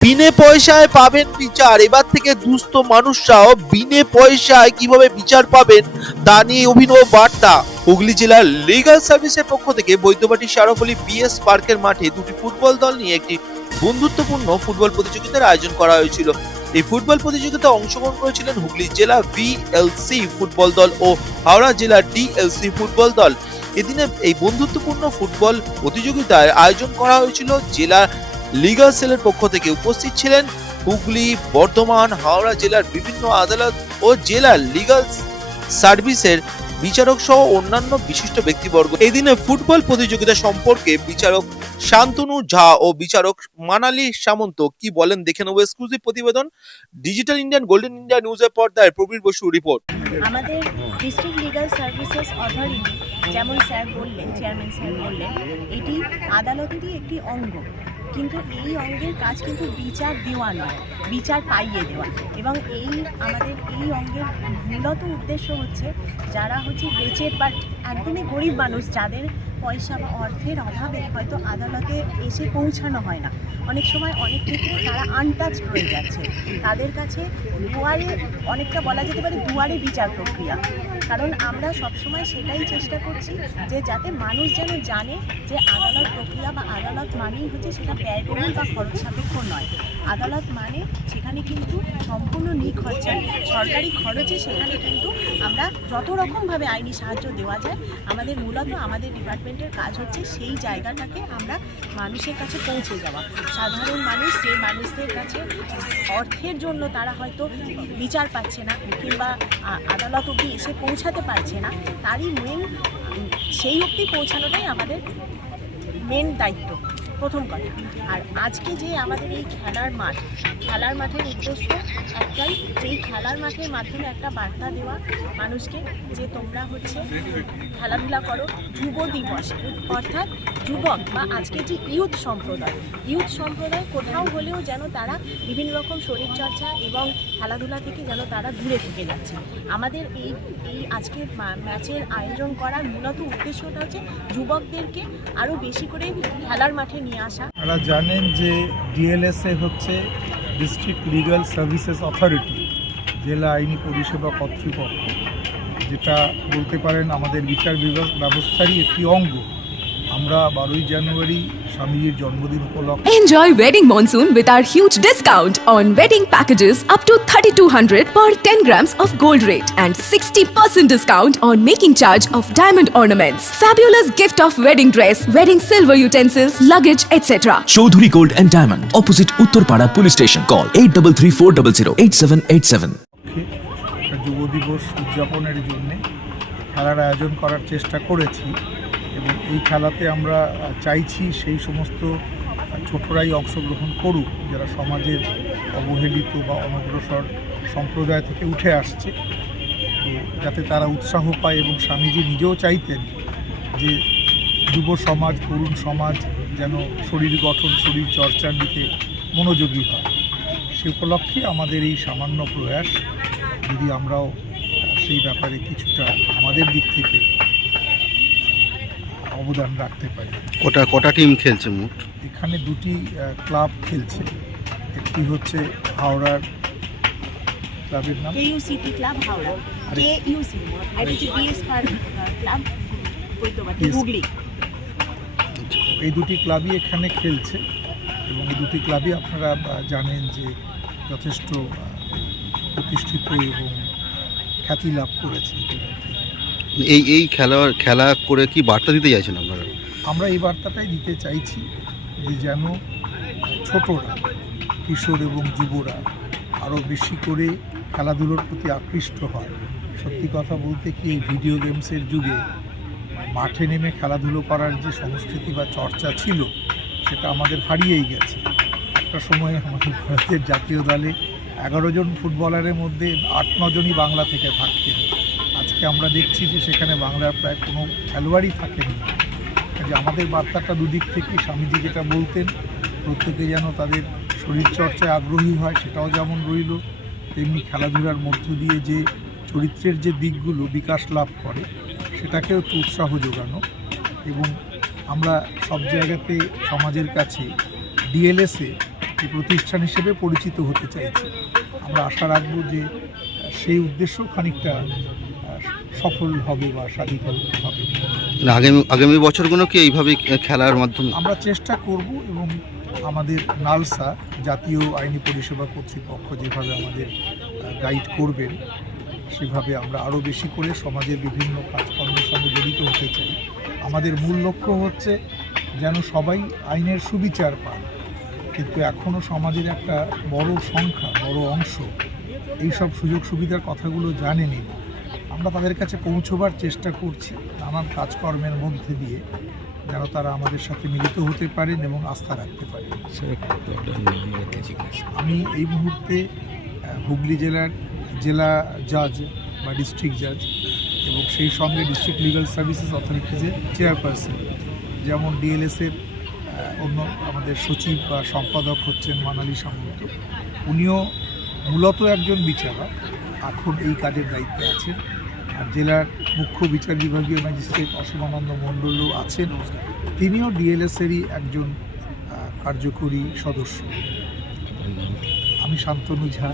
বিনে পয়সায় পাবেন বিচার। এবার থেকে দুস্থ মানুষরাও বিনে পয়সায় কীভাবে বিচার পাবেন, তা নিয়ে অভিনব বার্তা। হুগলি জেলার লিগাল সার্ভিসের পক্ষ থেকে বৈদ্যবাটি শারফলি বিএস পার্কের মাঠে দুটি ফুটবল দল নিয়ে একটি বন্ধুত্বপূর্ণ ফুটবল প্রতিযোগিতার আয়োজন করা হয়েছিল। এই ফুটবল প্রতিযোগিতায় অংশগ্রহণ করেছিলেন হুগলি জেলা ভিএলসি ফুটবল দল ও হাওড়া জেলার ডিএলসি ফুটবল দল। এদিনে এই বন্ধুত্বপূর্ণ ফুটবল প্রতিযোগিতায় আয়োজন করা হয়েছিল জেলা লিগাল সেলের পক্ষ থেকে উপস্থিত ছিলেন হুগলি, বর্ধমান, হাওড়া জেলার বিভিন্ন আদালত ও জেলার লিগাল সার্ভিসের বিচারক সহ অন্যান্য বিশিষ্ট ব্যক্তিবর্গ। এই দিনে ফুটবল প্রতিযোগিতা সম্পর্কে বিচারক শান্তনু ঝা ও বিচারক মানালি সামন্ত কি বলেন দেখে নেব এক্সক্লুসিভ প্রতিবেদন ডিজিটাল ইন্ডিয়ান গোল্ডেন ইন্ডিয়া নিউজের পর্দায় প্রবীর বসু রিপোর্ট। আমাদের ডিস্ট্রিক্ট লিগাল সার্ভিসেস অথরিটি যেমন স্যার বললেন চেয়ারম্যান স্যার বললেন, এটি আদালতেরই একটি অঙ্গ। কিন্তু এই অঙ্গের কাজ কিন্তু বিচার দেওয়া নয়, বিচার পাইয়ে দেওয়া। এবং এই আমাদের এই অঙ্গের মূলত উদ্দেশ্য হচ্ছে যারা হচ্ছে বেচের বা একদমই গরিব মানুষ যাদের পয়সা বা অর্থের অভাবে হয়তো আদালতে এসে পৌঁছানো হয় না। অনেক সময় অনেক ক্ষেত্রে তারা আনটাচড রয়ে যাচ্ছে। তাদের কাছে দুয়ারে অনেকটা বলা যেতে পারে দুয়ারে বিচার প্রক্রিয়া। কারণ আমরা সবসময় সেটাই চেষ্টা করছি যে যাতে মানুষ যেন জানে যে আদালত প্রক্রিয়া বা আদালত মানেই হচ্ছে সেটা ব্যয়বহুল বা খরচ সাপেক্ষ নয়। আদালত মানে সেখানে কিন্তু সম্পূর্ণ নিখরচায় সরকারি খরচে সেখানে কিন্তু আমরা যত রকমভাবে আইনি সাহায্য দেওয়া যায়, আমাদের মূলত আমাদের ডিপার্টমেন্টের কাজ হচ্ছে সেই জায়গাটাকে আমরা মানুষের কাছে পৌঁছে যাওয়া। সাধারণ মানুষ যে মানুষদের কাছে অর্থের জন্য তারা হয়তো বিচার পাচ্ছে না কিংবা আদালত অবধি এসে পৌঁছাতে পারছে না, তারই মেন সেই অবধি পৌঁছানোটাই আমাদের মেন দায়িত্ব। প্রথম কথা। আর আজকে যে আমাদের এই খেলার মাঠ, খেলার মাঠের উদ্দেশ্য একটাই, যেই খেলার মাঠের মাধ্যমে একটা বার্তা দেওয়া মানুষকে যে তোমরা হচ্ছে খেলাধুলা করো, যুব দিবস। অর্থাৎ যুবক বা আজকে যে ইউথ সম্প্রদায় ইউথ সম্প্রদায় কোথাও হলেও যেন তারা বিভিন্ন রকম শরীরচর্চা এবং খেলাধুলা থেকে যেন তারা দূরে থেকে যাচ্ছে। আমাদের এই এই আজকের ম্যাচের আয়োজন করার মূলত উদ্দেশ্যটা হচ্ছে যুবকদেরকে আরও বেশি করে খেলার মাঠে নিয়ে আসা। তারা জানেন যে ডিএলএসএ হচ্ছে ডিস্ট্রিক্ট লিগাল সার্ভিসেস অথরিটি জেলা আইনি পরিষেবা কর্তৃপক্ষ, যেটা বলতে পারেন আমাদের বিচার বিভাগ- ব্যবস্থারই একটি অঙ্গ। আমরা বারোই জানুয়ারি স্বামীজির জন্মদিন উপলক্ষে Enjoy wedding monsoon with our huge discount on wedding packages up to 3200 per 10 grams of gold rate and 60% discount on making charge of diamond ornaments. Fabulous gift of wedding dress, wedding silver utensils, luggage, etc. Chowdhury gold and diamond opposite Uttarpara police station call eight double three four double zero eight seven eight seven যুব দিবস উদযাপনের জন্যে খেলার আয়োজন করার চেষ্টা করেছি এবং এই খেলাতে আমরা চাইছি সেই সমস্ত ছোটরাই অংশগ্রহণ করুক, যারা সমাজের অবহেলিত বা অনগ্রসর সম্প্রদায় থেকে উঠে আসছে। তো যাতে তারা উৎসাহ পায় এবং স্বামীজি নিজেও চাইতেন যে যুব সমাজ, তরুণ সমাজ যেন শরীর গঠন, শরীর চর্চার দিকে মনোযোগী হয়। সে উপলক্ষে আমাদের এই সামান্য প্রয়াস, যদি আমরাও সেই ব্যাপারে কিছুটা আমাদের দিক থেকে অবদান রাখতে পারি। কটা কটা টিম খেলছে মোট? এখানে দুটি ক্লাব খেলছে। একটি হচ্ছে হাওড়ার ক্লাবের নাম। ক্লাব হাওড়া। আর। বিএস ক্লাব. হুগলি। এই দুটি ক্লাবই এখানে খেলছে এবং এই দুটি ক্লাবই আপনারা জানেন যে যথেষ্ট প্রতিষ্ঠিত এবং খ্যাতি লাভ করেছে। এই এই খেলা খেলা করে কি বার্তা দিতে চাইছেন আপনারা? আমরা এই বার্তাটাই দিতে চাইছি যে যেন ছোটরা, কিশোর এবং যুবরা আরও বেশি করে খেলাধুলোর প্রতি আকৃষ্ট হয়। সত্যি কথা বলতে কি এই ভিডিও গেমসের যুগে মাঠে নেমে খেলাধুলো করার যে সংস্কৃতি বা চর্চা ছিল, সেটা আমাদের হারিয়েই গেছে। একটা সময়ে আমাদের ভারতের জাতীয় দলে এগারো জন ফুটবলারের মধ্যে আট, নজনই বাংলা থেকে থাকতেন। আজকে আমরা দেখছি যে সেখানে বাংলার প্রায় কোনো খেলোয়াড়ই থাকেন। না যে আমাদের বার্তাটা দুদিক থেকে স্বামীজি যেটা বলতেন, প্রত্যেকে যেন তাদের শরীরচর্চায় আগ্রহী হয় সেটাও যেমন রইল, তেমনি খেলাধুলার মধ্য দিয়ে যে চরিত্রের যে দিকগুলো বিকাশ লাভ করে, সেটাকেও একটু উৎসাহ যোগানো এবং আমরা সব জায়গাতে সমাজের কাছে ডিএলএসে একটি প্রতিষ্ঠান হিসেবে পরিচিত হতে চাইছি। আমরা আশা রাখব যে সেই উদ্দেশ্য খানিকটা সফল হবে বা সাধিত হবে আগামী আগামী বছরগুলো কি এইভাবে খেলার মাধ্যমে? আমরা চেষ্টা করব এবং আমাদের নালসা জাতীয় আইনি পরিষেবা কর্তৃপক্ষ যেভাবে আমাদের গাইড করবেন সেভাবে আমরা আরও বেশি করে সমাজের বিভিন্ন কাজকর্মের সঙ্গে জড়িত হতে চাই। আমাদের মূল লক্ষ্য হচ্ছে যেন সবাই আইনের সুবিচার পান কিন্তু এখনও সমাজের একটা বড় সংখ্যা বড় অংশ এইসব সুযোগ সুবিধার কথাগুলো জানেনি। না আমরা তাদের কাছে পৌঁছবার চেষ্টা করছি নানান কাজকর্মের মধ্যে দিয়ে যেন তারা আমাদের সাথে মিলিত হতে পারেন এবং আস্থা রাখতে পারেন। আমি এই মুহূর্তে হুগলি জেলার জেলা জাজ বা ডিস্ট্রিক্ট জাজ এবং সেই সঙ্গে ডিস্ট্রিক্ট লিগাল সার্ভিসেস অথরিটিজের চেয়ারপারসন যেমন ডিএলএসের অন্য আমাদের সচিব বা সম্পাদক হচ্ছেন মানালি সামন্ত। উনিও মূলত একজন বিচারক এখন এই কাজের দায়িত্বে আছেন। আর জেলার মুখ্য বিচার বিভাগীয় ম্যাজিস্ট্রেট অসীমানন্দ মণ্ডলও আছেন। তিনিও ডিএলএসেরই একজন কার্যকরী সদস্য। আমি শান্তনু ঝা